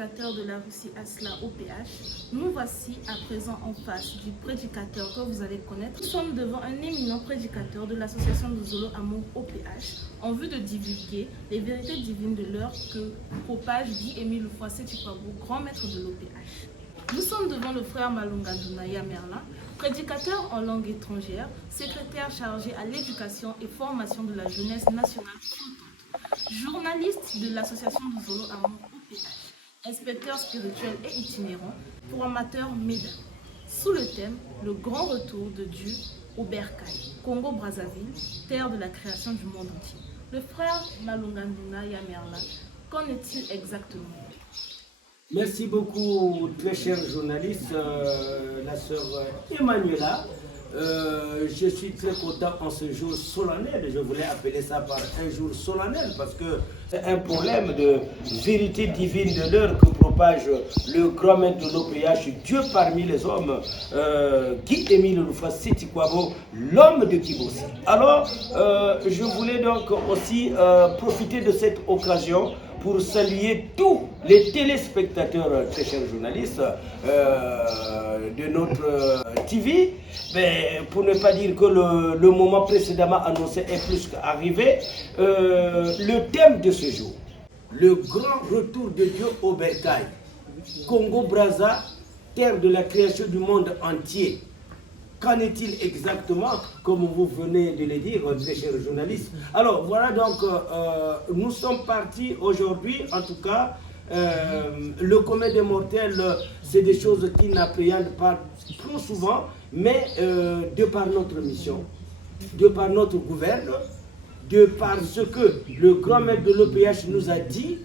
téléspectateurs de la Russie Asla OPH, nous voici à présent en face du prédicateur que vous allez connaître. Nous sommes devant un éminent prédicateur de l'association de Zolo Amour OPH en vue de divulguer les vérités divines de l'heure que propage Guy-Émile Loufoissé-Tipabo, grand maître de l'OPH. Nous sommes devant le frère Malunga Dunaya Merlin, prédicateur en langue étrangère, secrétaire chargé à l'éducation et formation de la jeunesse nationale flottante, journaliste de l'association de Zolo Amour OPH, inspecteur spirituel et itinérant, formateur médain. Sous le thème « Le grand retour de Dieu au Bercail, Congo-Brazzaville, terre de la création du monde entier ». Le frère Malunga Dunaya Merlin, qu'en est-il exactement? Merci beaucoup, très chère journaliste, la sœur Emmanuela. Je suis très content en ce jour solennel. Je voulais appeler ça par un jour solennel parce que c'est un problème de vérité divine de l'heure que propage le grand maître de l'OPH, Dieu parmi les hommes, Guy-Émile Loufoissé-Tipabo, l'homme de Kibossi. Alors, je voulais donc aussi profiter de cette occasion pour saluer tous les téléspectateurs, très chers journalistes, de notre TV, mais pour ne pas dire que le moment précédemment annoncé est plus qu'arrivé, le thème de ce jour, le grand retour de Dieu au Bercail, Congo-Brazza, terre de la création du monde entier. Qu'en est-il exactement, comme vous venez de le dire, très chers journalistes? Alors voilà donc, nous sommes partis aujourd'hui, en tout cas, le commun des mortels, c'est des choses qui n'appréhendent pas trop souvent, mais de par notre mission, de par notre gouverne, de par ce que le grand maître de l'OPH nous a dit,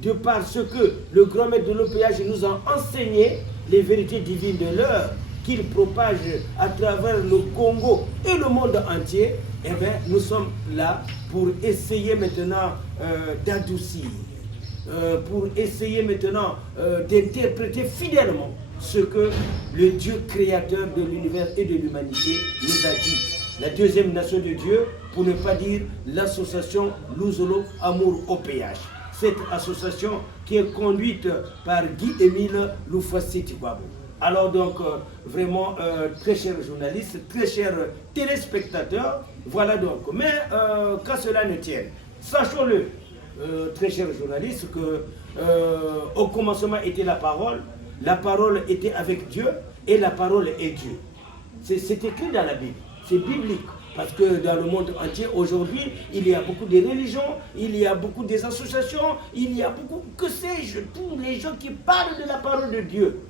de par ce que le grand maître de l'OPH nous a enseigné, les vérités divines de l'heure, qu'il propage à travers le Congo et le monde entier, eh bien, nous sommes là pour essayer maintenant d'adoucir, pour essayer maintenant d'interpréter fidèlement ce que le Dieu créateur de l'univers et de l'humanité nous a dit. La deuxième nation de Dieu, pour ne pas dire l'association Zolo Amour OPH. Cette association qui est conduite par Guy-Émile Loufoissé-Tipabo. Alors donc, vraiment, très chers journalistes, très chers téléspectateurs, voilà donc. Mais qu'à cela ne tienne, sachons-le, très chers journalistes, que au commencement était la parole était avec Dieu, et la parole est Dieu. C'est écrit dans la Bible, c'est biblique. Parce que dans le monde entier, aujourd'hui, il y a beaucoup de religions, il y a beaucoup d'associations, il y a beaucoup, que sais-je, tous les gens qui parlent de la parole de Dieu.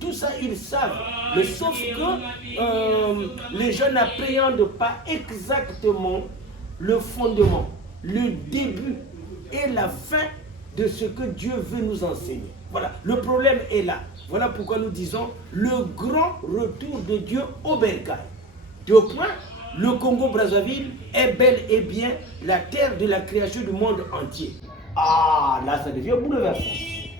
Tout ça, ils savent, mais sauf que les gens n'appréhendent pas exactement le fondement, le début et la fin de ce que Dieu veut nous enseigner. Voilà, le problème est là. Voilà pourquoi nous disons le grand retour de Dieu au Bercail. Deux points, le Congo-Brazzaville est bel et bien la terre de la création du monde entier. Ah, là, ça devient bouleversant,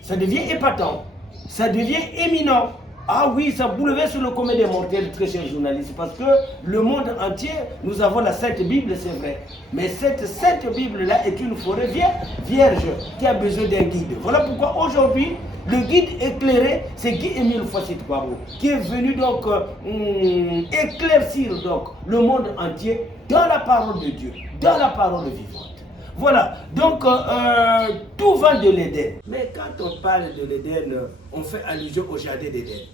ça devient épatant. Ça devient éminent. Ah oui, ça bouleverse le commun des mortels, très chers journalistes, parce que le monde entier, nous avons la Sainte Bible, c'est vrai. Mais cette Sainte Bible-là est une forêt vierge qui a besoin d'un guide. Voilà pourquoi aujourd'hui, le guide éclairé, c'est Guy-Émile Loufoissé-Tipabo, qui est venu donc éclaircir donc, le monde entier dans la parole de Dieu, dans la parole vivante. Voilà, donc tout va de l'Éden. Mais quand on parle de l'Éden, on fait allusion au jardin d'Éden.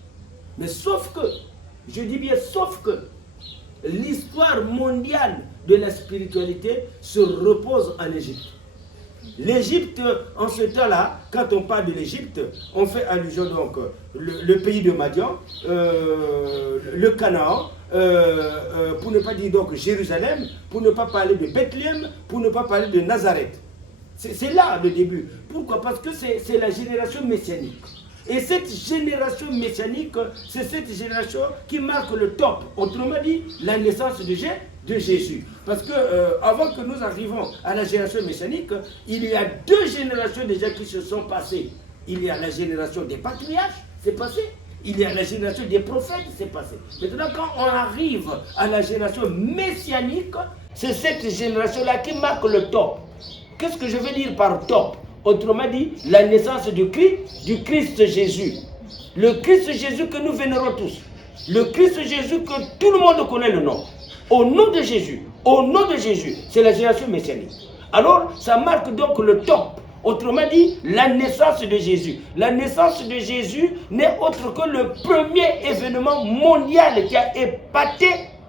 Mais sauf que, je dis bien sauf que, l'histoire mondiale de la spiritualité se repose en Égypte. L'Égypte, en ce temps-là, quand on parle de l'Égypte, on fait allusion donc le pays de Madian, le Canaan, pour ne pas dire donc Jérusalem, pour ne pas parler de Bethléem, pour ne pas parler de Nazareth. C'est là le début. Pourquoi? Parce que c'est la génération messianique. Et cette génération messianique, c'est cette génération qui marque le top. Autrement dit, la naissance de Jésus. Parce que avant que nous arrivions à la génération messianique, il y a deux générations déjà qui se sont passées. Il y a la génération des patriarches, c'est passé. Il y a la génération des prophètes, c'est passé. Maintenant, quand on arrive à la génération messianique, c'est cette génération-là qui marque le top. Qu'est-ce que je veux dire par top? Autrement dit, la naissance du Christ Jésus. Le Christ Jésus que nous vénérons tous. Le Christ Jésus que tout le monde connaît le nom. Au nom de Jésus. Au nom de Jésus. C'est la génération messianique. Alors, ça marque donc le top. Autrement dit, la naissance de Jésus. La naissance de Jésus n'est autre que le premier événement mondial qui a épaté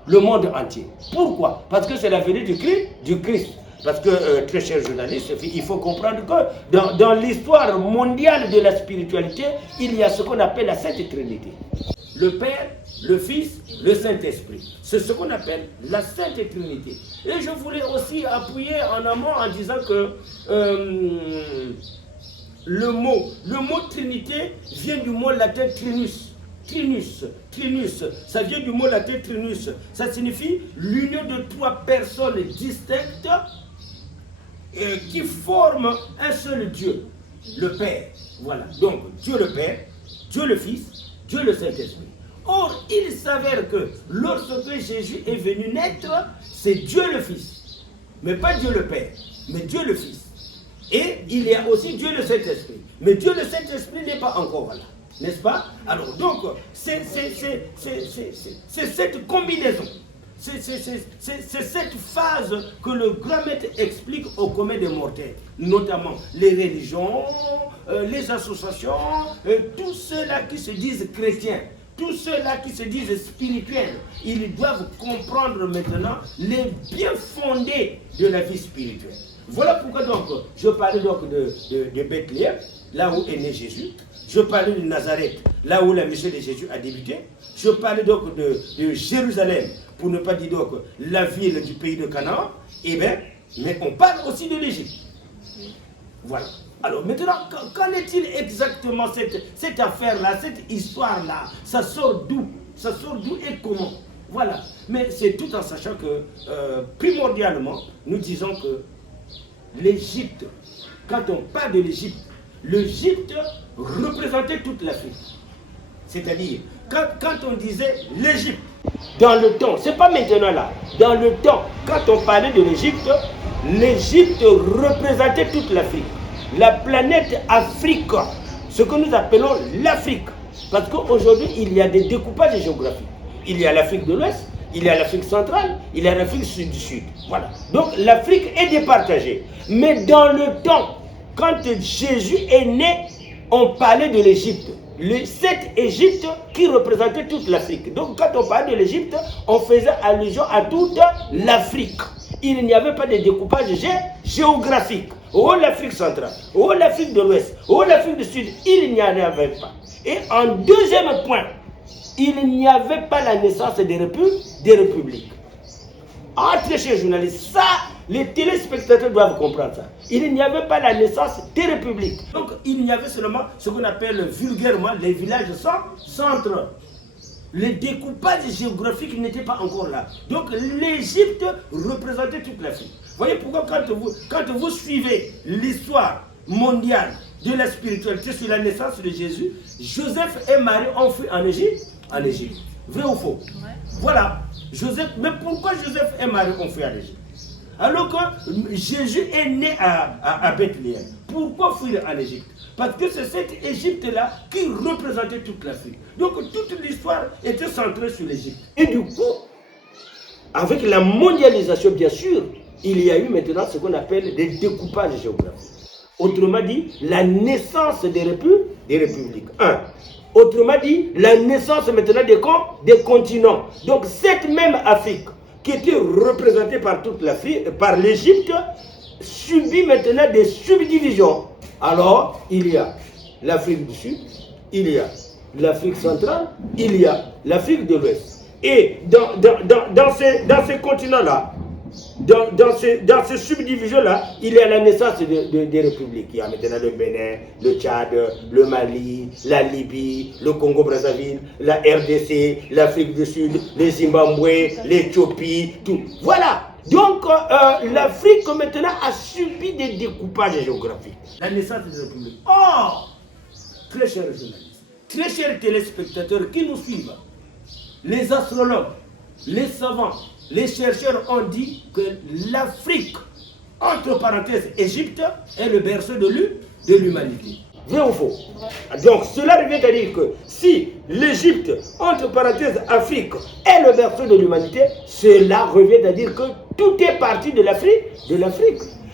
le monde entier. Pourquoi? Parce que c'est la venue du Christ. Parce que, très chers journalistes, il faut comprendre que dans l'histoire mondiale de la spiritualité, il y a ce qu'on appelle la Sainte Trinité. Le Père, le Fils, le Saint-Esprit. C'est ce qu'on appelle la Sainte Trinité. Et je voulais aussi appuyer en amont en disant que le mot Trinité vient du mot latin trinus. Trinus, ça vient du mot latin trinus. Ça signifie l'union de trois personnes distinctes qui forment un seul Dieu, le Père. Voilà, donc Dieu le Père, Dieu le Fils, Dieu le Saint-Esprit. Or, il s'avère que lorsque Jésus est venu naître, c'est Dieu le Fils. Mais pas Dieu le Père, mais Dieu le Fils. Et il y a aussi Dieu le Saint-Esprit. Mais Dieu le Saint-Esprit n'est pas encore là. N'est-ce pas? Alors, donc, c'est cette combinaison. C'est cette phase que le grand maître explique au commun des mortels, notamment les religions, les associations, tous ceux-là qui se disent chrétiens, tous ceux-là qui se disent spirituels, ils doivent comprendre maintenant les biens fondés de la vie spirituelle. Voilà pourquoi donc, je parlais donc de Bethléem, là où est né Jésus. Je parlais de Nazareth, là où la mission de Jésus a débuté. Je parlais donc de Jérusalem, pour ne pas dire donc la ville du pays de Canaan. Eh bien, mais on parle aussi de l'Égypte. Voilà. Alors maintenant, qu'en est-il exactement cette affaire-là, cette histoire-là? Ça sort d'où? Ça sort d'où et comment? Voilà. Mais c'est tout en sachant que, primordialement, nous disons que l'Égypte, quand on parle de l'Égypte représentait toute l'Afrique. C'est-à-dire, quand on disait l'Égypte, dans le temps, c'est pas maintenant là, dans le temps, quand on parlait de l'Égypte représentait toute l'Afrique. La planète Afrique, ce que nous appelons l'Afrique. Parce qu'aujourd'hui, il y a des découpages géographiques. Il y a l'Afrique de l'Ouest, il y a l'Afrique centrale, il y a l'Afrique du Sud. Voilà. Donc l'Afrique est départagée. Mais dans le temps, quand Jésus est né, on parlait de l'Égypte. Cette Égypte qui représentait toute l'Afrique. Donc quand on parlait de l'Égypte, on faisait allusion à toute l'Afrique. Il n'y avait pas de découpage géographique. Oh l'Afrique centrale, oh l'Afrique de l'Ouest, oh l'Afrique du Sud, il n'y en avait pas. Et en deuxième point, il n'y avait pas la naissance des républiques. Ah, très chers journalistes, ça, les téléspectateurs doivent comprendre ça. Il n'y avait pas la naissance des républiques. Donc, il y avait seulement ce qu'on appelle vulgairement les villages centres. Le découpage géographique n'était pas encore là. Donc, l'Égypte représentait toute l'Afrique. Voyez pourquoi quand vous suivez l'histoire mondiale de la spiritualité sur la naissance de Jésus, Joseph et Marie ont fui en Égypte. Vrai ou faux? Ouais. Voilà. Mais pourquoi Joseph et Marie ont fui en Égypte? Alors que Jésus est né à Bethléem. Pourquoi fuir en Égypte? Parce que c'est cette Égypte-là qui représentait toute l'Afrique. Donc toute l'histoire était centrée sur l'Égypte. Et du coup, avec la mondialisation, bien sûr, il y a eu maintenant ce qu'on appelle des découpages géographiques. Autrement dit, la naissance des républiques. Autrement dit, la naissance maintenant des continents. Donc cette même Afrique qui était représentée par toute l'Afrique, par l'Égypte, subit maintenant des subdivisions. Alors, il y a l'Afrique du Sud, il y a l'Afrique centrale, il y a l'Afrique de l'Ouest. Et dans ces continents-là, dans ces subdivisions-là, il y a la naissance des républiques. Il y a maintenant le Bénin, le Tchad, le Mali, la Libye, le Congo-Brazzaville, la RDC, l'Afrique du Sud, le Zimbabwe, l'Éthiopie, tout. Voilà. Donc, l'Afrique maintenant a subi des découpages géographiques. La naissance des républiques. Or, très chers journalistes, très chers téléspectateurs qui nous suivent, les astrologues, les savants, les chercheurs ont dit que l'Afrique entre parenthèses, Égypte est le berceau de l'humanité. Vrai ou faux? Donc cela revient à dire que si l'Égypte, entre parenthèses, Afrique, est le berceau de l'humanité, cela revient à dire que tout est parti de l'Afrique.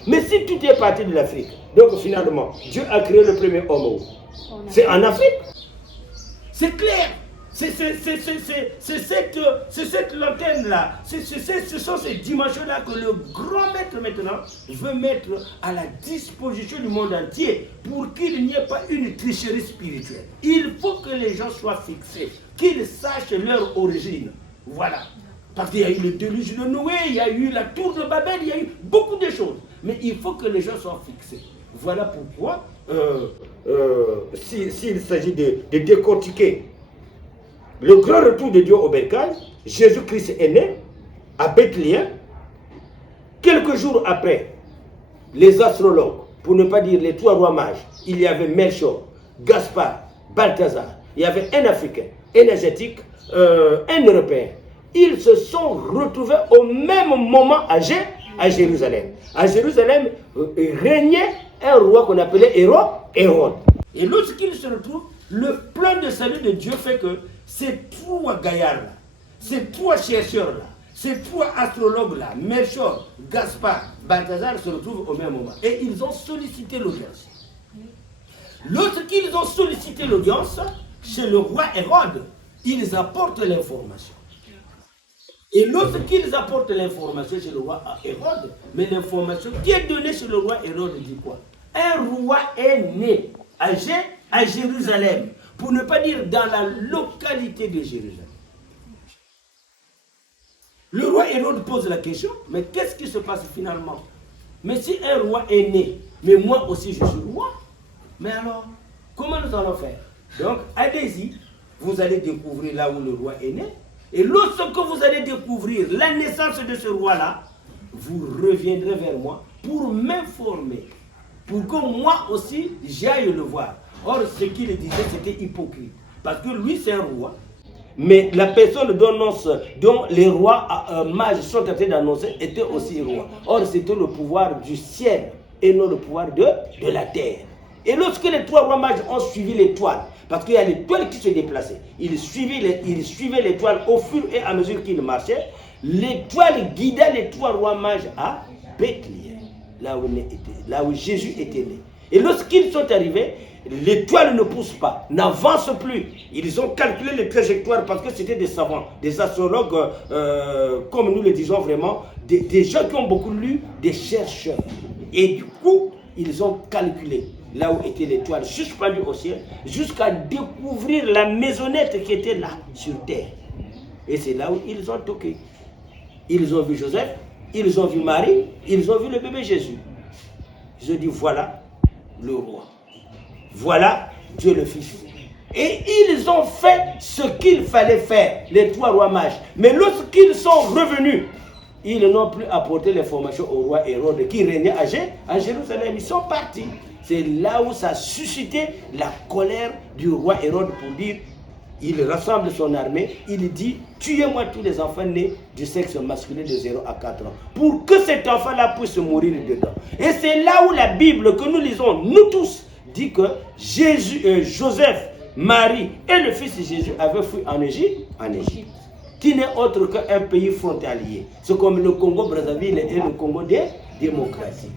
Mais si tout est parti de l'Afrique, donc finalement, Dieu a créé le premier homme. C'est en Afrique. C'est clair. C'est cette lanterne-là, ce sont ces dimensions-là que le grand maître maintenant veut mettre à la disposition du monde entier pour qu'il n'y ait pas une tricherie spirituelle. Il faut que les gens soient fixés, qu'ils sachent leur origine. Voilà. Parce qu'il y a eu le déluge de Noé, il y a eu la tour de Babel, il y a eu beaucoup de choses. Mais il faut que les gens soient fixés. Voilà pourquoi, s'il s'agit de décortiquer le grand retour de Dieu au bercail, Jésus-Christ est né à Bethléem. Quelques jours après, les astrologues, pour ne pas dire les trois rois mages, il y avait Melchior, Gaspard, Balthazar, il y avait un Africain, un Asiatique, un Européen. Ils se sont retrouvés au même moment à Jérusalem. À Jérusalem régnait un roi qu'on appelait Hérode. Et lorsqu'ils se retrouvent, le plan de salut de Dieu fait que ces trois gaillards-là, ces trois chercheurs-là, ces trois astrologues-là, Melchior, Gaspard, Balthazar, se retrouvent au même moment. Et ils ont sollicité l'audience. Lorsqu'ils ont sollicité l'audience, chez le roi Hérode, ils apportent l'information. Et lorsqu'ils apportent l'information chez le roi Hérode, mais l'information qui est donnée chez le roi Hérode dit quoi? Un roi est né à Jérusalem, pour ne pas dire dans la localité de Jérusalem. Le roi Hérode pose la question, mais qu'est-ce qui se passe finalement? Mais si un roi est né, mais moi aussi je suis roi, mais alors, comment nous allons faire? Donc, allez-y, vous allez découvrir là où le roi est né, et lorsque vous allez découvrir la naissance de ce roi-là, vous reviendrez vers moi pour m'informer, pour que moi aussi j'aille le voir. Or, ce qu'il disait, c'était hypocrite. Parce que lui, c'est un roi. Mais la personne dont les rois mages sont en train d'annoncer était aussi roi. Or, c'était le pouvoir du ciel et non le pouvoir de la terre. Et lorsque les trois rois mages ont suivi l'étoile, parce qu'il y a l'étoile qui se déplaçait, ils suivaient l'étoile au fur et à mesure qu'ils marchaient, l'étoile guida les trois rois mages à Bethléem, là où Jésus était né. Et lorsqu'ils sont arrivés, l'étoile ne pousse pas, n'avance plus. Ils ont calculé les trajectoires parce que c'était des savants, des astrologues, comme nous le disons vraiment, des gens qui ont beaucoup lu, des chercheurs. Et du coup, ils ont calculé là où était l'étoile, suspendue au ciel, jusqu'à découvrir la maisonnette qui était là, sur terre. Et c'est là où ils ont toqué. Ils ont vu Joseph, ils ont vu Marie, ils ont vu le bébé Jésus. Je dis, voilà le roi. Voilà Dieu le Fils. Et ils ont fait ce qu'il fallait faire, les trois rois mages. Mais lorsqu'ils sont revenus, ils n'ont plus apporté l'information au roi Hérode qui régnait à Jérusalem. Ils sont partis. C'est là où ça a suscité la colère du roi Hérode pour dire, il rassemble son armée, il dit, tuez-moi tous les enfants nés du sexe masculin de 0 à 4 ans, pour que cet enfant-là puisse mourir dedans. Et c'est là où la Bible que nous lisons, nous tous, dit que Joseph, Marie et le fils de Jésus avaient fui en Égypte, qui n'est autre qu'un pays frontalier. C'est comme le Congo-Brazzaville et le Congo démocratique.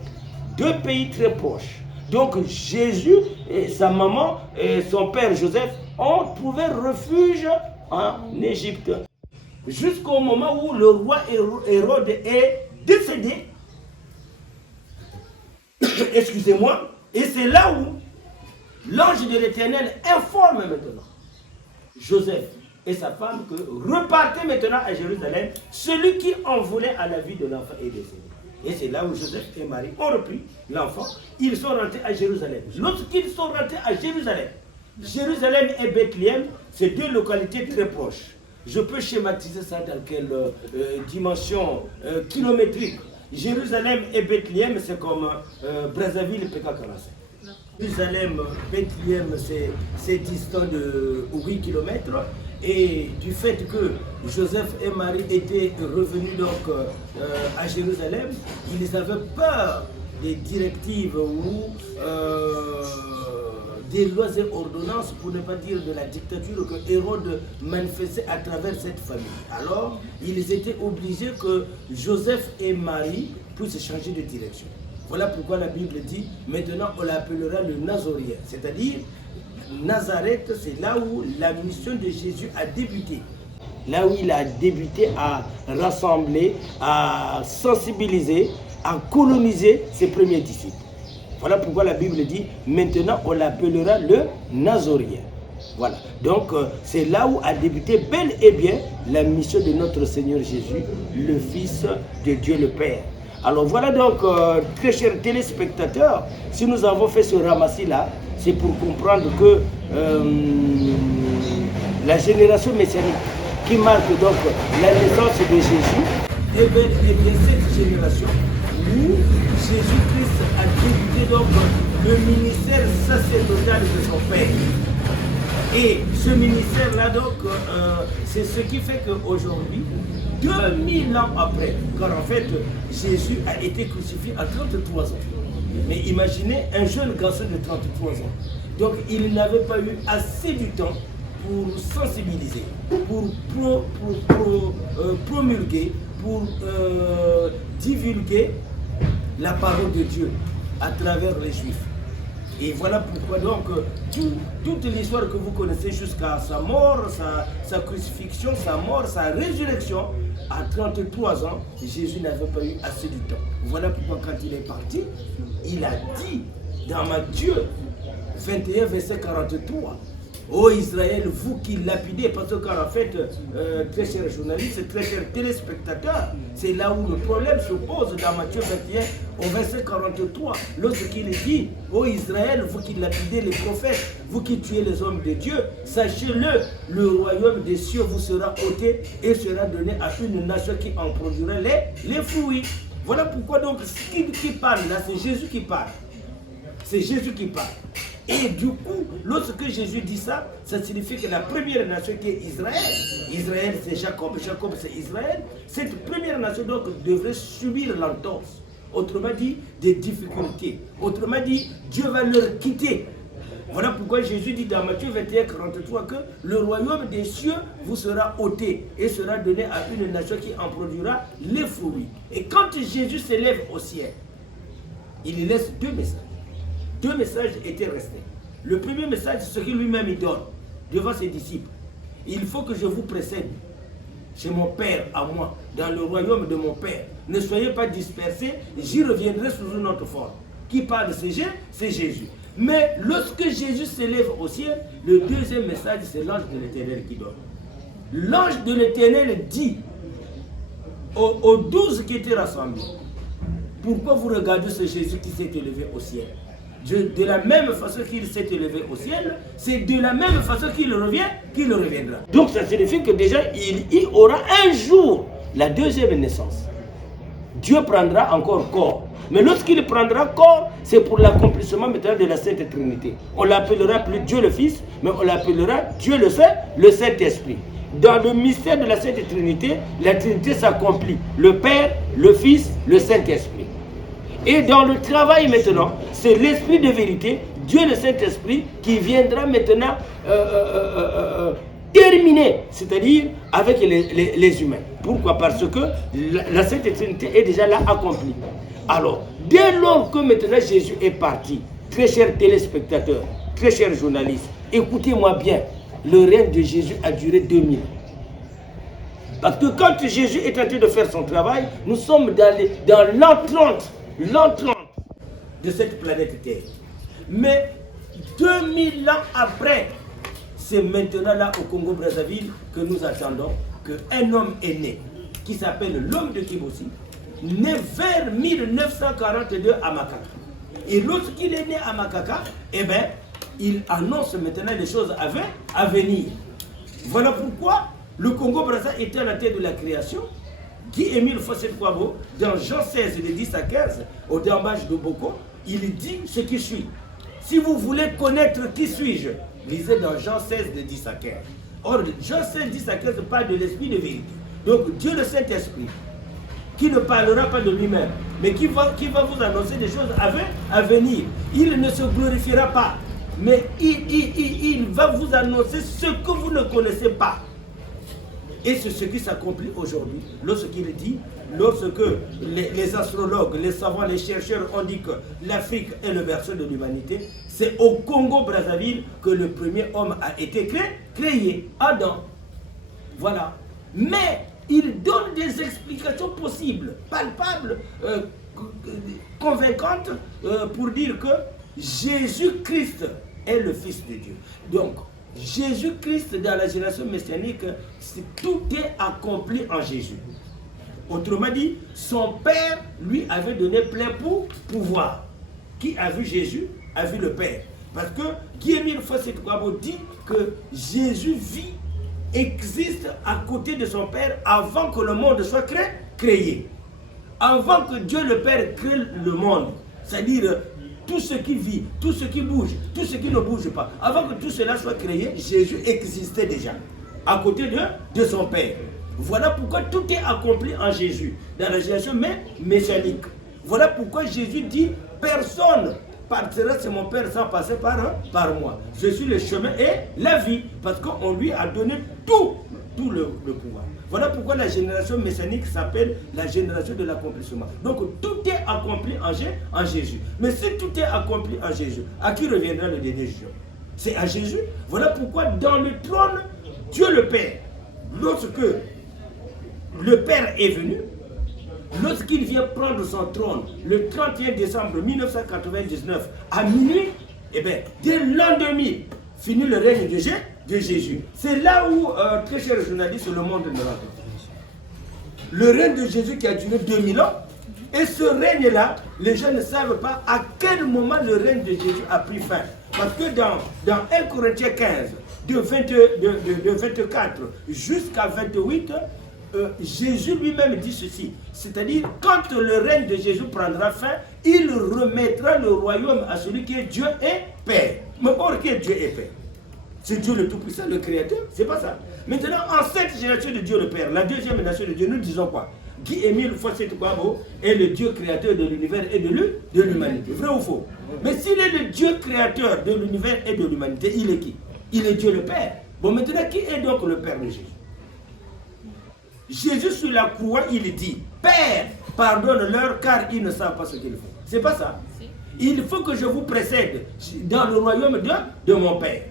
Deux pays très proches. Donc Jésus et sa maman et son père Joseph ont trouvé refuge en Égypte. Jusqu'au moment où le roi Hérode est décédé. Excusez-moi. Et c'est là où l'ange de l'Éternel informe maintenant Joseph et sa femme que repartez maintenant à Jérusalem, celui qui en voulait à la vie de l'enfant est décédé. Et c'est là où Joseph et Marie ont repris l'enfant. Ils sont rentrés à Jérusalem. Lorsqu'ils sont rentrés à Jérusalem, Jérusalem et Bethléem, c'est deux localités très proches. Je peux schématiser ça dans quelle dimension kilométrique. Jérusalem et Bethléem, c'est comme Brazzaville et PK45. Jérusalem, Bethléem, c'est distant de 8 km. Et du fait que Joseph et Marie étaient revenus donc à Jérusalem, ils avaient peur des directives ou des lois et ordonnances, pour ne pas dire de la dictature que Hérode manifestait à travers cette famille. Alors, ils étaient obligés que Joseph et Marie puissent changer de direction. Voilà pourquoi la Bible dit, maintenant on l'appellera le Nazaréen, c'est-à-dire Nazareth, c'est là où la mission de Jésus a débuté. Là où il a débuté à rassembler, à sensibiliser, à coloniser ses premiers disciples. Voilà pourquoi la Bible dit, maintenant on l'appellera le Nazaréen. Voilà, donc c'est là où a débuté bel et bien la mission de notre Seigneur Jésus, le Fils de Dieu le Père. Alors voilà donc, très chers téléspectateurs, si nous avons fait ce ramassis-là, c'est pour comprendre que la génération messianique qui marque donc la naissance de Jésus est bel et bien cette génération où Jésus-Christ a débuté donc le ministère sacerdotal de son Père. Et ce ministère-là, donc, c'est ce qui fait qu'aujourd'hui, 2000 ans après, car en fait, Jésus a été crucifié à 33 ans. Mais imaginez un jeune garçon de 33 ans. Donc, il n'avait pas eu assez du temps pour sensibiliser, pour promulguer, pour divulguer la parole de Dieu à travers les Juifs. Et voilà pourquoi donc toute l'histoire que vous connaissez jusqu'à sa mort, sa crucifixion, sa mort, sa résurrection, à 33 ans, Jésus n'avait pas eu assez de temps. Voilà pourquoi quand il est parti, il a dit dans Matthieu 21, verset 43, ô Israël, vous qui lapidez, parce que en fait, très chers journalistes, très chers téléspectateurs, c'est là où le problème se pose dans Matthieu 21, au verset 43, lorsqu'il dit, ô Israël, vous qui lapidez les prophètes, vous qui tuez les hommes de Dieu, sachez-le, le royaume des cieux vous sera ôté et sera donné à une nation qui en produira les fruits. Voilà pourquoi donc, qui parle là, c'est Jésus qui parle. C'est Jésus qui parle. Et du coup, lorsque Jésus dit ça, ça signifie que la première nation qui est Israël, Israël c'est Jacob, Jacob c'est Israël, cette première nation donc devrait subir l'entorse. Autrement dit, des difficultés. Autrement dit, Dieu va leur quitter. Voilà pourquoi Jésus dit dans Matthieu 21, 43 que le royaume des cieux vous sera ôté et sera donné à une nation qui en produira les fruits. Et quand Jésus s'élève au ciel, il laisse deux messages. Deux messages étaient restés. Le premier message, c'est ce qu'il lui-même donne devant ses disciples. Il faut que je vous précède chez mon Père à moi, dans le royaume de mon Père. Ne soyez pas dispersés, j'y reviendrai sous une autre forme. Qui parle, c'est Jésus. Mais lorsque Jésus s'élève au ciel, le deuxième message, c'est l'ange de l'Éternel qui donne. L'ange de l'Éternel dit aux 12 qui étaient rassemblés, pourquoi vous regardez ce Jésus qui s'est élevé au ciel? De la même façon qu'il s'est élevé au ciel, c'est de la même façon qu'il reviendra. Donc ça signifie que déjà, il y aura un jour la deuxième naissance. Dieu prendra encore corps. Mais lorsqu'il prendra corps, c'est pour l'accomplissement maintenant de la Sainte Trinité. On l'appellera plus Dieu le Fils, mais on l'appellera Dieu le Saint-Esprit. Dans le mystère de la Sainte Trinité, la Trinité s'accomplit. Le Père, le Fils, le Saint-Esprit. Et dans le travail maintenant, c'est l'Esprit de vérité, Dieu le Saint-Esprit, qui viendra maintenant terminer, c'est-à-dire avec les humains. Pourquoi? Parce que la Sainte Trinité est déjà là accomplie. Alors, dès lors que maintenant Jésus est parti, très chers téléspectateurs, très chers journalistes, écoutez-moi bien, le règne de Jésus a duré 2000 ans. Parce que quand Jésus est en train de faire son travail, nous sommes dans l'an 30 de cette planète Terre. Mais 2000 ans après, c'est maintenant là au Congo-Brazzaville que nous attendons qu'un homme est né, qui s'appelle l'homme de Kibossi, né vers 1942 à Makaka. Et lorsqu'il est né à Makaka, eh bien, il annonce maintenant les choses à venir. Voilà pourquoi le Congo-Brazzaville était à la tête de la création. Guy-Émile Fossé-Kwabo, dans Jean 16, de 10 à 15, au déambage de Boko, il dit ce qui suit. Si vous voulez connaître qui suis-je, lisez dans Jean 16, de 10 à 15. Or, Jean 5, 10 à 15 parle de l'esprit de vérité. Donc, Dieu le Saint-Esprit, qui ne parlera pas de lui-même, mais qui va vous annoncer des choses à venir. Il ne se glorifiera pas, mais il va vous annoncer ce que vous ne connaissez pas. Et c'est ce qui s'accomplit aujourd'hui, lorsqu'il dit, lorsque les astrologues, les savants, les chercheurs ont dit que l'Afrique est le berceau de l'humanité, c'est au Congo-Brazzaville que le premier homme a été créé, Adam. Voilà. Mais il donne des explications possibles, palpables, convaincantes, pour dire que Jésus-Christ est le Fils de Dieu. Donc, Jésus-Christ, dans la génération messianique, tout est accompli en Jésus. Autrement dit, son Père lui avait donné plein pouvoir. Qui a vu Jésus a vu le Père. Parce que Guy-Émile Fossé-Touabo dit que Jésus vit, existe à côté de son Père avant que le monde soit créé. Avant que Dieu le Père crée le monde. C'est-à-dire tout ce qui vit, tout ce qui bouge, tout ce qui ne bouge pas. Avant que tout cela soit créé, Jésus existait déjà, à côté de son Père. Voilà pourquoi tout est accompli en Jésus, dans la génération messianique. Voilà pourquoi Jésus dit, personne partira chez mon Père sans passer par moi. Je suis le chemin et la vie, parce qu'on lui a donné tout le pouvoir. Voilà pourquoi la génération messianique s'appelle la génération de l'accomplissement. Donc tout est accompli en Jésus. Mais si tout est accompli en Jésus, à qui reviendra le dernier jugement? C'est à Jésus. Voilà pourquoi dans le trône, Dieu le Père, lorsque le Père est venu, lorsqu'il vient prendre son trône le 31 décembre 1999 à minuit, eh bien, dès l'an 2000, finit le règne de Jésus. C'est là où, très chers journalistes, le monde me rencontre. Le règne de Jésus qui a duré 2000 ans, et ce règne-là, les gens ne savent pas à quel moment le règne de Jésus a pris fin. Parce que dans 1 Corinthiens 15, de 24 jusqu'à 28, Jésus lui-même dit ceci, c'est-à-dire quand le règne de Jésus prendra fin, il remettra le royaume à celui qui est Dieu et Père. Mais or, qui est Dieu et Père? C'est Dieu le Tout-Puissant, le Créateur, c'est pas ça. Maintenant, en cette génération de Dieu le Père, la deuxième nation de Dieu, nous disons quoi? Guy-Émile Fossé-Touabo est le Dieu créateur de l'univers et de l'humanité. Vrai ou faux? Mais s'il est le Dieu créateur de l'univers et de l'humanité, il est qui? Il est Dieu le Père. Bon, maintenant, qui est donc le Père de Jésus? Jésus sur la croix, il dit, Père, pardonne-leur car ils ne savent pas ce qu'ils font. C'est pas ça. Il faut que je vous précède dans le royaume de mon Père.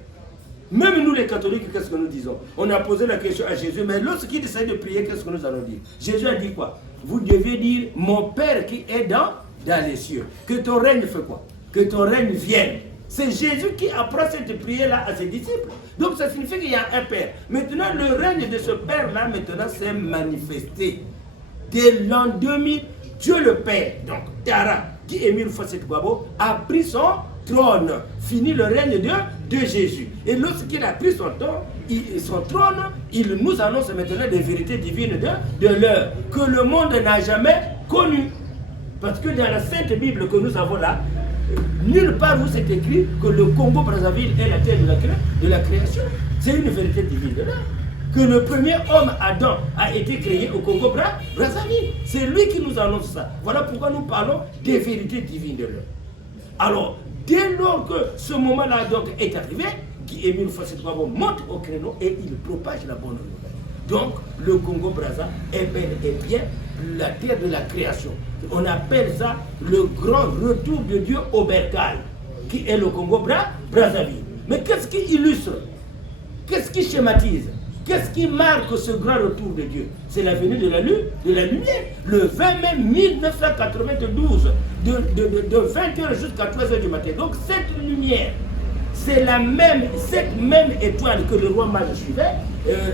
Même nous les catholiques, qu'est-ce que nous disons? On a posé la question à Jésus, mais lorsqu'il essaie de prier, qu'est-ce que nous allons dire? Jésus a dit quoi? Vous devez dire, mon Père qui est dans les cieux. Que ton règne fait quoi? Que ton règne vienne. C'est Jésus qui apprend cette prière-là à ses disciples. Donc ça signifie qu'il y a un Père. Maintenant, le règne de ce Père-là, maintenant, s'est manifesté. Dès l'an 2000, Dieu le Père, donc Tara, Guy-Émile Fossé-Touabo, a pris son trône, fini le règne de Jésus. Et lorsqu'il a pris son trône, il nous annonce maintenant des vérités divines de l'heure, que le monde n'a jamais connues. Parce que dans la Sainte Bible que nous avons là, nulle part où c'est écrit que le Congo-Brazzaville est la terre de la création. C'est une vérité divine de l'heure. Que le premier homme, Adam, a été créé au Congo-Brazzaville. C'est lui qui nous annonce ça. Voilà pourquoi nous parlons des vérités divines de l'heure. Alors, dès lors que ce moment-là donc est arrivé, Guy-Émile Fossé-Touabo monte au créneau et il propage la bonne nouvelle. Donc, le Congo-Brazza est bel et bien la terre de la création. On appelle ça le grand retour de Dieu au bercail, qui est le Congo-Brazzaville. Mais qu'est-ce qui illustre? Qu'est-ce qui schématise? Qu'est-ce qui marque ce grand retour de Dieu? C'est la venue de la lumière. Le 20 mai 1992, de 20h jusqu'à 3h du matin. Donc cette lumière, c'est cette même étoile que le roi mage suivait,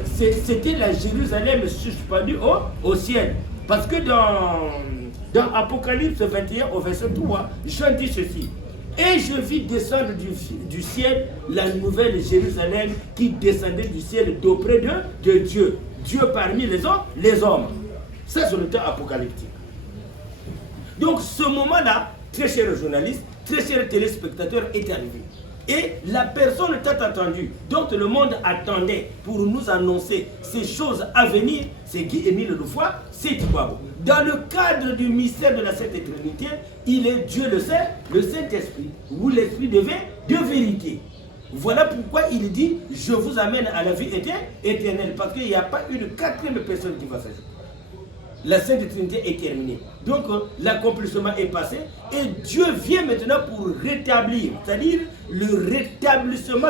c'était la Jérusalem suspendue au ciel. Parce que dans Apocalypse 21 au verset 3, Jean dit ceci. Et je vis descendre du ciel la nouvelle Jérusalem qui descendait du ciel d'auprès de Dieu. Dieu parmi les hommes. Ça, c'est le temps apocalyptique. Donc, ce moment-là, très chers journalistes, très chers téléspectateurs, est arrivé. Et la personne tant attendue, dont le monde attendait pour nous annoncer ces choses à venir, c'est Guy-Émile Loufoy, c'est Tibabo. Dans le cadre du mystère de la Sainte Trinité, il est Dieu le Saint, le Saint-Esprit, ou l'Esprit de vérité. Voilà pourquoi il dit, je vous amène à la vie éternelle, parce qu'il n'y a pas une quatrième personne qui va s'ajouter. La Sainte Trinité est terminée. Donc l'accomplissement est passé et Dieu vient maintenant pour rétablir, c'est-à-dire le rétablissement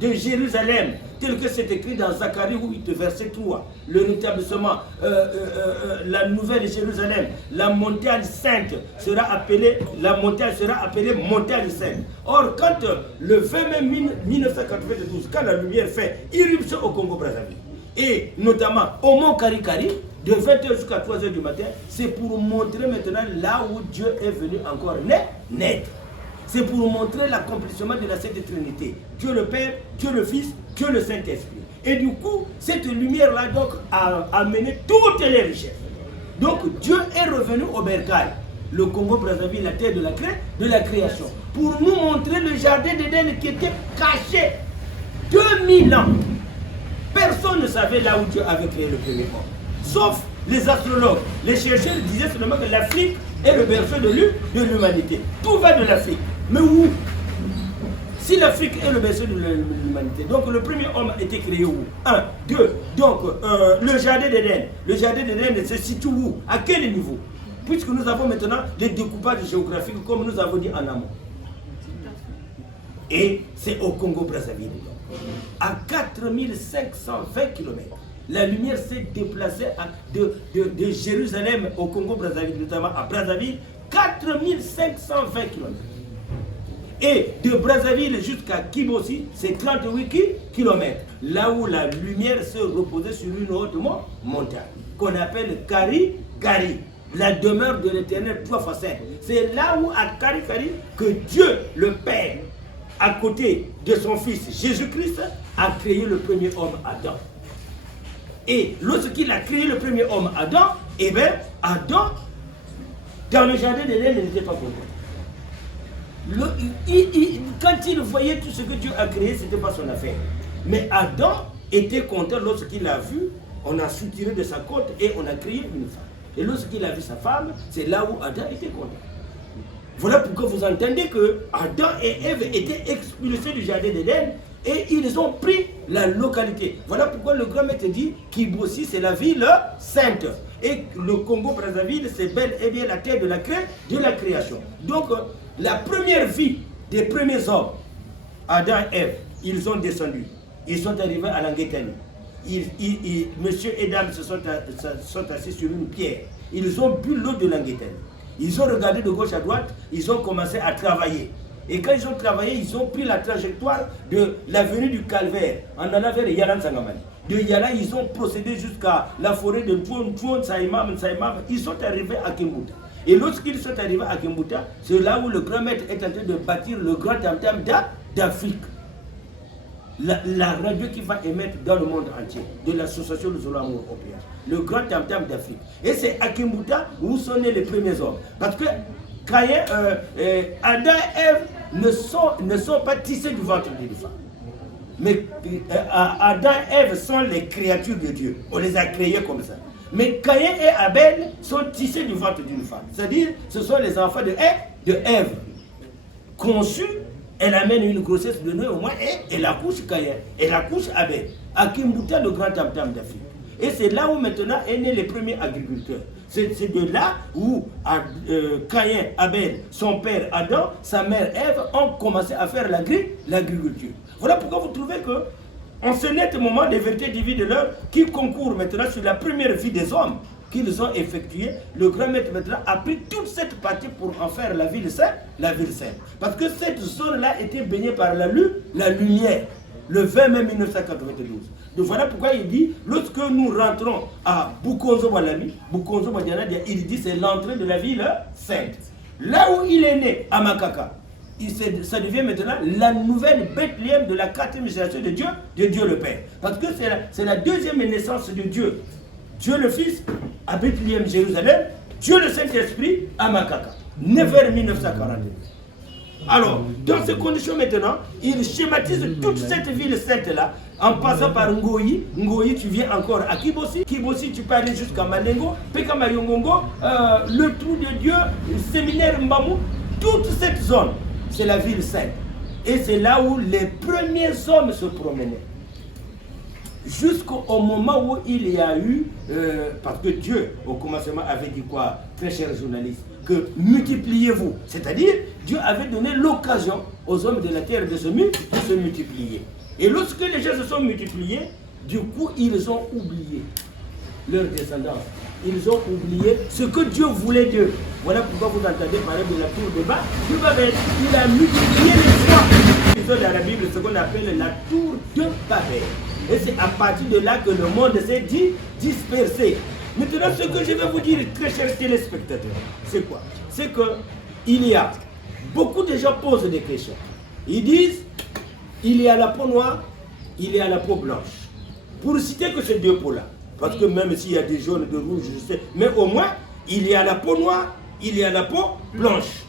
de Jérusalem, tel que c'est écrit dans Zacharie 8, verset 3. Le rétablissement, la nouvelle Jérusalem, la montagne sainte sera appelée, montagne sainte. Or, quand le 20 mai 1992, quand la lumière fait irruption au Congo-Brazzaville, et notamment au mont Karikari, de 20h jusqu'à 3h du matin, c'est pour montrer maintenant là où Dieu est venu encore naître. C'est pour montrer l'accomplissement de la Sainte Trinité. Dieu le Père, Dieu le Fils, Dieu le Saint-Esprit. Et du coup, cette lumière-là donc a amené toutes les richesses. Donc Dieu est revenu au bercail, le Congo-Brazzaville, la terre de la création, pour nous montrer le jardin d'Éden qui était caché 2000 ans. Personne ne savait là où Dieu avait créé le premier homme. Sauf les astrologues. Les chercheurs disaient seulement que l'Afrique est le berceau de l'humanité. Tout va de l'Afrique. Mais où? Si l'Afrique est le berceau de l'humanité, donc le premier homme a été créé où? 1, 2, donc le jardin d'Éden. Le jardin d'Éden se situe où? À quel niveau? Puisque nous avons maintenant des découpages géographiques comme nous avons dit en amont. Et c'est au Congo-Brazzaville. À 4520 km. La lumière s'est déplacée de Jérusalem au Congo-Brazzaville, notamment à Brazzaville, 4520 km. Et de Brazzaville jusqu'à Kibossi, c'est 38 km. Là où la lumière se reposait sur une haute montagne, qu'on appelle Kari-Kari, la demeure de l'Éternel 3 fois 5. C'est là où, à Kari-Kari, que Dieu, le Père, à côté de son Fils Jésus-Christ, a créé le premier homme Adam. Et lorsqu'il a créé le premier homme Adam, eh bien, Adam, dans le jardin d'Éden, il n'était pas content. Quand il voyait tout ce que Dieu a créé, ce n'était pas son affaire. Mais Adam était content lorsqu'il a vu, on a soutiré de sa côte et on a créé une femme. Et lorsqu'il a vu sa femme, c'est là où Adam était content. Voilà pourquoi vous entendez que Adam et Ève étaient expulsés du jardin d'Éden et ils ont pris la localité. Voilà pourquoi le grand maître dit qu'Ibossi c'est la ville sainte. Et le Congo-Brazzaville c'est bel et bien la terre de la création. Donc la première vie des premiers hommes, Adam et Ève, ils ont descendu. Ils sont arrivés à l'Anguétanie. Monsieur et dame se sont assis sur une pierre. Ils ont bu l'eau de l'Anguétanie. Ils ont regardé de gauche à droite, ils ont commencé à travailler. Et quand ils ont travaillé, ils ont pris la trajectoire de l'avenue du Calvaire, en allant vers Yalan Sangamani. De Yalan, ils ont procédé jusqu'à la forêt de Ntouon, Saïmam. Ils sont arrivés à Kimbuta. Et lorsqu'ils sont arrivés à Kimbuta, c'est là où le grand maître est en train de bâtir le grand tam-tam d'Afrique. La radio qui va émettre dans le monde entier, de l'association de Zolo Amour OPH, le grand tam-tam d'Afrique. Et c'est à Kimbuta où sont nés les premiers hommes. Parce que Caïn, Adam et Ève ne sont pas tissés du ventre d'une femme. Mais Adam et Ève sont les créatures de Dieu. On les a créés comme ça. Mais Caïn et Abel sont tissés du ventre d'une femme. C'est-à-dire, ce sont les enfants de Ève. Conçus, elle amène une grossesse de 9 mois et elle accouche Caïn. Elle accouche Abel. À Kimbuta, le grand tam-tam d'Afrique. Et c'est là où maintenant est né les premiers agriculteurs. C'est de là où Caïn, Abel, son père Adam, sa mère Ève ont commencé à faire l'agriculture. Voilà pourquoi vous trouvez que en ce net moment des vérités divines de l'heure qui concourent maintenant sur la première vie des hommes qu'ils ont effectué, le grand maître maintenant a pris toute cette partie pour en faire la ville sainte. Parce que cette zone-là était baignée par la lumière, le 20 mai 1992. Donc voilà pourquoi il dit, lorsque nous rentrons à Bukonzo Walami, il dit c'est l'entrée de la ville sainte. Là où il est né, à Makaka, ça devient maintenant la nouvelle Bethléem de la 4e génération de Dieu le Père. Parce que c'est la deuxième naissance de Dieu. Dieu le Fils à Bethléem, Jérusalem, Dieu le Saint-Esprit à Makaka. 9h 1942. Alors, dans ces conditions maintenant, il schématise toute cette ville sainte-là, en passant par Ngoyi. Ngoyi, tu viens encore à Kibosi. Kibosi, tu peux aller jusqu'à Mandengo, Pekamayongongo, le Trou de Dieu, le séminaire Mbamou. Toute cette zone, c'est la ville sainte. Et c'est là où les premiers hommes se promenaient. Jusqu'au moment où il y a eu, parce que Dieu, au commencement, avait dit quoi, très chers journalistes, que multipliez-vous. C'est-à-dire, Dieu avait donné l'occasion aux hommes de la terre de se multiplier. Et lorsque les gens se sont multipliés, du coup, ils ont oublié leur descendance. Ils ont oublié ce que Dieu voulait d'eux. Voilà pourquoi vous entendez parler de la tour de bas. Il a multiplié les fois. Ils ont dans la Bible ce qu'on appelle la tour de Babel. Et c'est à partir de là que le monde s'est dispersé. Maintenant, ce que je vais vous dire, très chers téléspectateurs, c'est quoi? C'est qu'il y a beaucoup de gens posent des questions. Ils disent, il y a la peau noire, il y a la peau blanche. Pour citer que ces deux peaux-là, parce que même s'il y a des jaunes, des rouges, je sais, mais au moins, il y a la peau noire, il y a la peau blanche.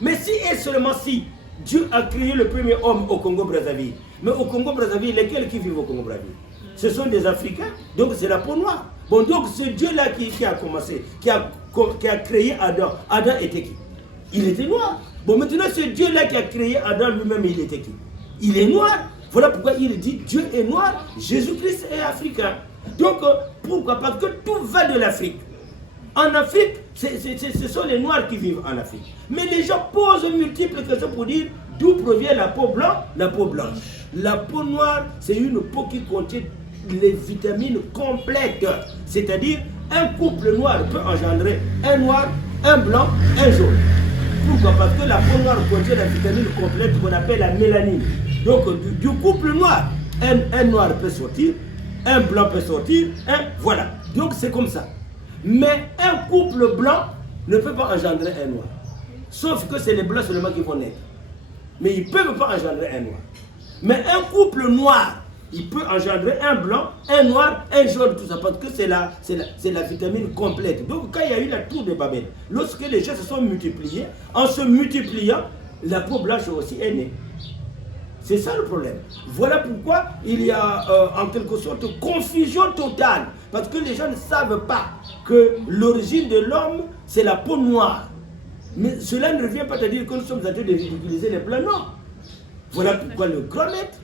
Mais si et seulement si Dieu a créé le premier homme au Congo-Brazzaville, mais au Congo-Brazzaville, lesquels qui vivent au Congo-Brazzaville? Ce sont des Africains, donc c'est la peau noire. Bon, donc ce Dieu-là qui a commencé, qui a créé Adam, Adam était qui? Il était noir. Bon, maintenant, ce Dieu-là qui a créé Adam lui-même, il était qui? Il est noir. Voilà pourquoi il dit Dieu est noir, Jésus-Christ est africain. Donc, pourquoi? Parce que tout va de l'Afrique. En Afrique, ce sont les Noirs qui vivent en Afrique. Mais les gens posent multiples questions pour dire d'où provient la peau blanche, la peau blanche. La peau noire, c'est une peau qui contient les vitamines complètes. C'est-à-dire, un couple noir peut engendrer un noir, un blanc, un jaune. Pourquoi? Parce que la peau noire contient la vitamine complète qu'on appelle la mélanine. Donc, du couple noir, un noir peut sortir, un blanc peut sortir, voilà. Donc, c'est comme ça. Mais un couple blanc ne peut pas engendrer un noir. Sauf que c'est les blancs seulement qui vont naître. Mais ils ne peuvent pas engendrer un noir. Mais un couple noir, il peut engendrer un blanc, un noir, un jaune, tout ça, parce que c'est la vitamine complète. Donc quand il y a eu la tour de Babel, lorsque les gens se sont multipliés, en se multipliant, la peau blanche aussi est née. C'est ça le problème. Voilà pourquoi il y a en quelque sorte confusion totale. Parce que les gens ne savent pas que l'origine de l'homme, c'est la peau noire. Mais cela ne revient pas à dire que nous sommes en train de ridiculiser les blancs, non. Voilà pourquoi le grand maître,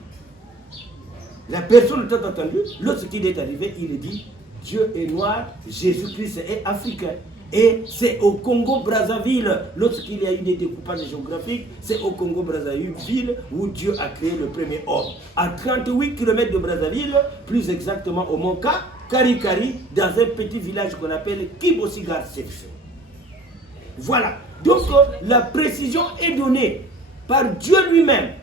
la personne tant entendue, lorsqu'il est arrivé, il dit Dieu est noir, Jésus-Christ est africain. Et c'est au Congo-Brazzaville, lorsqu'il y a eu des découpages géographiques, c'est au Congo-Brazzaville où Dieu a créé le premier homme. À 38 km de Brazzaville, plus exactement au mont Karikari, dans un petit village qu'on appelle Kibosigar Section. Voilà. Donc la précision est donnée par Dieu lui-même.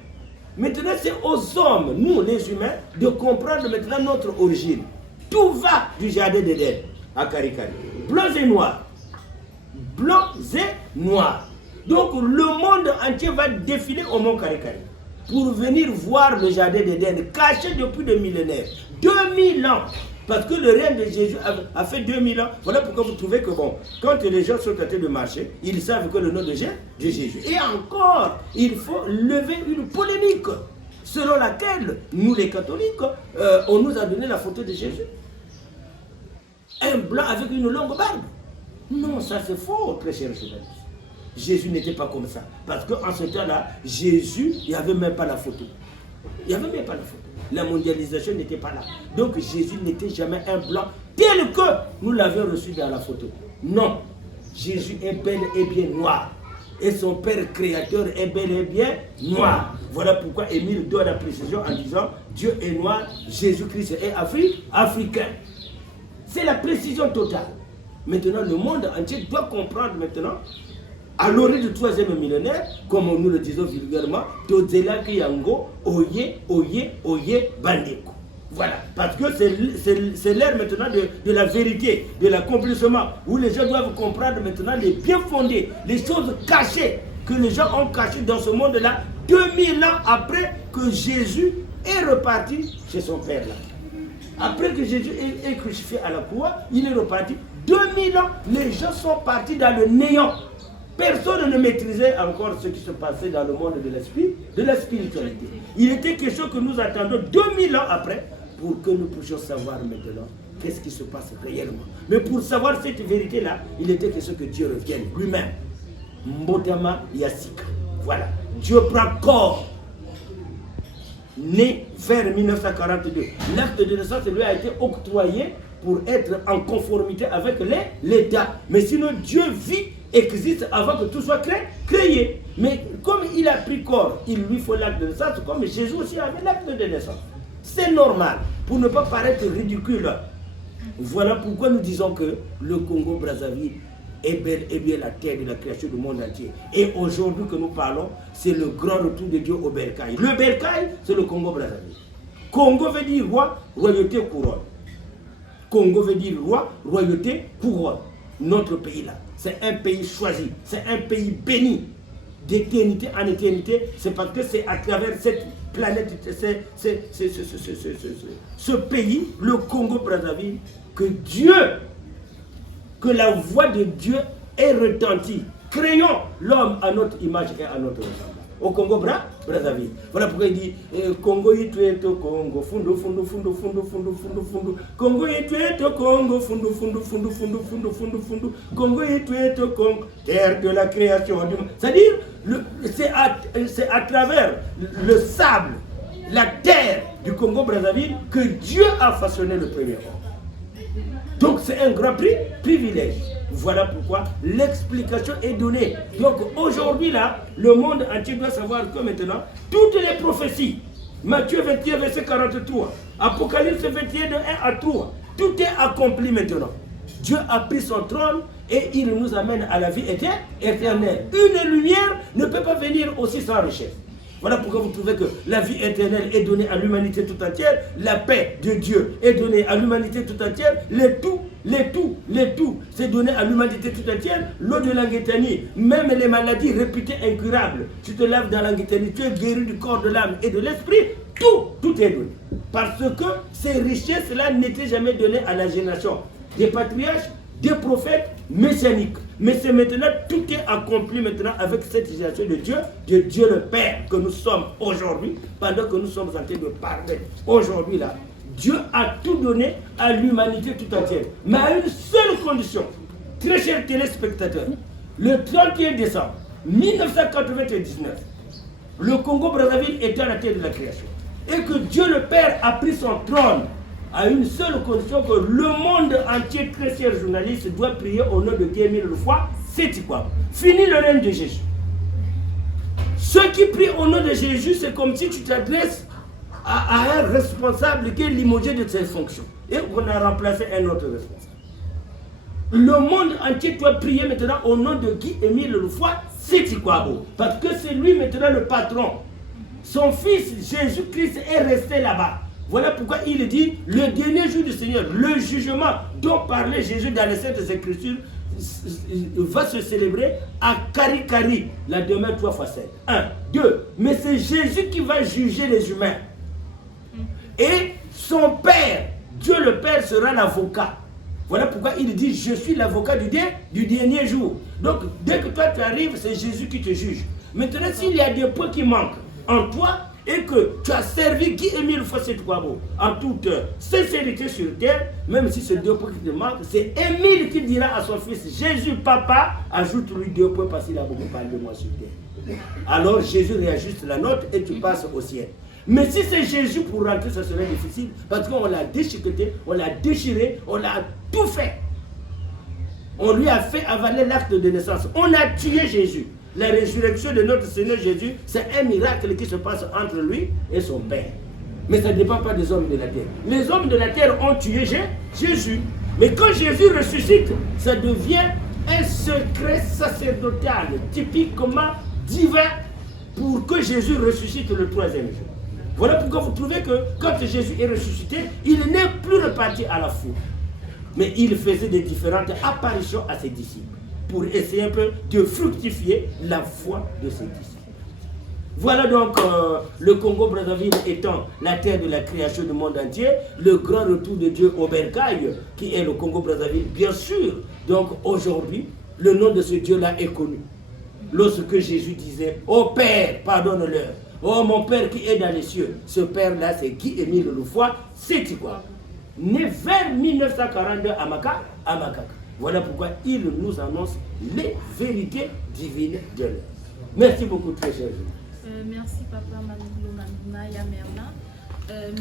Maintenant, c'est aux hommes, nous les humains, de comprendre maintenant notre origine. Tout va du jardin d'Éden à Karikari. Blancs et noirs. Blancs et noirs. Donc le monde entier va défiler au mont Karikari pour venir voir le jardin d'Éden, caché depuis des millénaires. 2000 ans. Parce que le règne de Jésus a fait 2000 ans. Voilà pourquoi vous trouvez que bon, quand les gens sont en train de marcher, ils savent que le nom de Jésus. Et encore, il faut lever une polémique selon laquelle, nous les catholiques, on nous a donné la photo de Jésus. Un blanc avec une longue barbe. Non, ça c'est faux, très cher journaliste. Jésus n'était pas comme ça. Parce qu'en ce temps-là, Jésus, il n'y avait même pas la photo. Il n'y avait même pas la photo. La mondialisation n'était pas là. Donc Jésus n'était jamais un blanc tel que nous l'avions reçu dans la photo. Non, Jésus est bel et bien noir. Et son Père créateur est bel et bien noir. Voilà pourquoi Émile donne la précision en disant Dieu est noir, Jésus-Christ est africain. C'est la précision totale. Maintenant, le monde entier doit comprendre maintenant, à l'orée du 3e millénaire, comme nous le disons vulgairement, Tozela Kiyango, Oye, Oye, Oye, Bandeko. Voilà, parce que c'est l'ère maintenant de la vérité, de l'accomplissement, où les gens doivent comprendre maintenant les bien fondés, les choses cachées que les gens ont cachées dans ce monde-là, 2000 ans après que Jésus est reparti chez son Père là. Après que Jésus est crucifié à la croix, il est reparti. 2000 ans, les gens sont partis dans le néant. Personne ne maîtrisait encore ce qui se passait dans le monde de l'esprit, de la spiritualité. Il était question que nous attendions 2000 ans après pour que nous puissions savoir maintenant qu'est-ce qui se passe réellement. Mais pour savoir cette vérité-là, il était question que Dieu revienne lui-même. Mbotama Yassika. Voilà. Dieu prend corps. Né vers 1942. L'acte de naissance lui a été octroyé pour être en conformité avec l'État. Mais sinon, Dieu vit, existe avant que tout soit créé. Mais comme il a pris corps, il lui faut l'acte de naissance, comme Jésus aussi avait l'acte de naissance. C'est normal, pour ne pas paraître ridicule. Voilà pourquoi nous disons que le Congo-Brazzaville est bel et bien la terre de la création du monde entier. Et aujourd'hui que nous parlons, c'est le grand retour de Dieu au Bercail. Le Bercail, c'est le Congo-Brazzaville. Congo veut dire roi, royauté, couronne. Congo veut dire roi, royauté, couronne. Notre pays là, c'est un pays choisi, c'est un pays béni. D'éternité en éternité, c'est parce que c'est à travers cette planète, ce pays, le Congo-Brazzaville, que Dieu, que la voix de Dieu est retentie. Créons l'homme à notre image et à notre ressemblance. Au Congo-Brazzaville. Voilà pourquoi il dit Congo itueto Congo, fundo, fundo, fundo, fundo, fundo, fundo, fundo. Congo itueto Congo, fundo, fundo, fundo, fundo, fundo, fundo, fundo. Congo itueto Congo, terre de la création du monde. C'est-à-dire, c'est à travers le sable, la terre du Congo-Brazzaville que Dieu a façonné le premier homme. Donc c'est un grand privilège. Voilà pourquoi l'explication est donnée. Donc aujourd'hui là, le monde entier doit savoir que maintenant, toutes les prophéties, Matthieu 21, verset 43, Apocalypse 21, de 1 à 3, tout est accompli maintenant. Dieu a pris son trône et il nous amène à la vie éternelle. Une lumière ne peut pas venir aussi sans richesse. Voilà pourquoi vous trouvez que la vie éternelle est donnée à l'humanité tout entière, la paix de Dieu est donnée à l'humanité tout entière, les tout, c'est donné à l'humanité tout entière, l'eau de l'Anguétanie, même les maladies réputées incurables. Tu te lèves dans l'Anguétanie, tu es guéri du corps, de l'âme et de l'esprit, tout est donné. Parce que ces richesses-là n'étaient jamais données à la génération des patriarches, des prophètes messianiques. Mais c'est maintenant, tout est accompli maintenant avec cette génération de Dieu le Père que nous sommes aujourd'hui, pendant que nous sommes en train de parler. Aujourd'hui là, Dieu a tout donné à l'humanité tout entière. Mais à une seule condition, très chers téléspectateurs, le 31 décembre 1999, le Congo-Brazzaville était à la terre de la création. Et que Dieu le Père a pris son trône à une seule condition, que le monde entier, très chers journalistes, doit prier au nom de Dieu mille fois, c'est quoi? Fini le règne de Jésus. Ceux qui prient au nom de Jésus, c'est comme si tu t'adresses à un responsable qui est limogé de ses fonctions. Et on a remplacé un autre responsable. Le monde entier doit prier maintenant au nom de Guy Émile Lefoy Sétikwabo. Parce que c'est lui maintenant le patron. Son fils Jésus-Christ est resté là-bas. Voilà pourquoi il dit, le dernier jour du Seigneur, le jugement dont parlait Jésus dans les Saintes Écritures, va se célébrer à Karikari, la demeure 3 fois 7. 1, 2. Mais c'est Jésus qui va juger les humains. Et son Père, Dieu le Père, sera l'avocat. Voilà pourquoi il dit, je suis l'avocat du dernier jour. Donc, dès que toi tu arrives, c'est Jésus qui te juge. Maintenant, s'il y a des points qui manquent en toi, et que tu as servi Guy Émile Sétikwabo en toute sincérité sur terre, même si c'est 2 points qui te manquent, c'est Émile qui dira à son fils, Jésus, papa, ajoute-lui 2 points parce qu'il a beaucoup parlé de moi sur terre. Alors Jésus réajuste la note et tu passes au ciel. Mais si c'est Jésus pour rentrer, ça serait difficile parce qu'on l'a déchiqueté, on l'a déchiré, on l'a tout fait. On lui a fait avaler l'acte de naissance. On a tué Jésus. La résurrection de notre Seigneur Jésus, c'est un miracle qui se passe entre lui et son Père. Mais ça ne dépend pas des hommes de la terre. Les hommes de la terre ont tué Jésus. Mais quand Jésus ressuscite, ça devient un secret sacerdotal, typiquement divin, pour que Jésus ressuscite le 3e jour. Voilà pourquoi vous trouvez que quand Jésus est ressuscité, il n'est plus reparti à la foule. Mais il faisait des différentes apparitions à ses disciples, pour essayer un peu de fructifier la foi de ses disciples. Voilà donc le Congo-Brazzaville étant la terre de la création du monde entier, le grand retour de Dieu au Bercail, qui est le Congo-Brazzaville, bien sûr. Donc aujourd'hui, le nom de ce Dieu-là est connu. lorsque Jésus disait « Ô Père, pardonne-leur. Oh mon Père qui est dans les cieux. » Ce Père-là, c'est Guy-Émile Loufoy, c'est quoi? Né vers 1942 à Makaka. Voilà pourquoi il nous annonce les vérités divines de l'heure. Merci beaucoup, très cher. Merci, Papa Manouglo Mandouna Yamerna.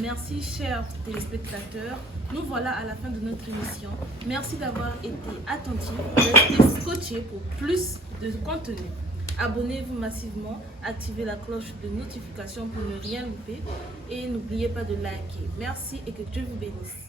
Merci, chers téléspectateurs. Nous voilà à la fin de notre émission. Merci d'avoir été attentifs, restez scotchés pour plus de contenu. Abonnez-vous massivement, activez la cloche de notification pour ne rien louper et n'oubliez pas de liker. Merci et que Dieu vous bénisse.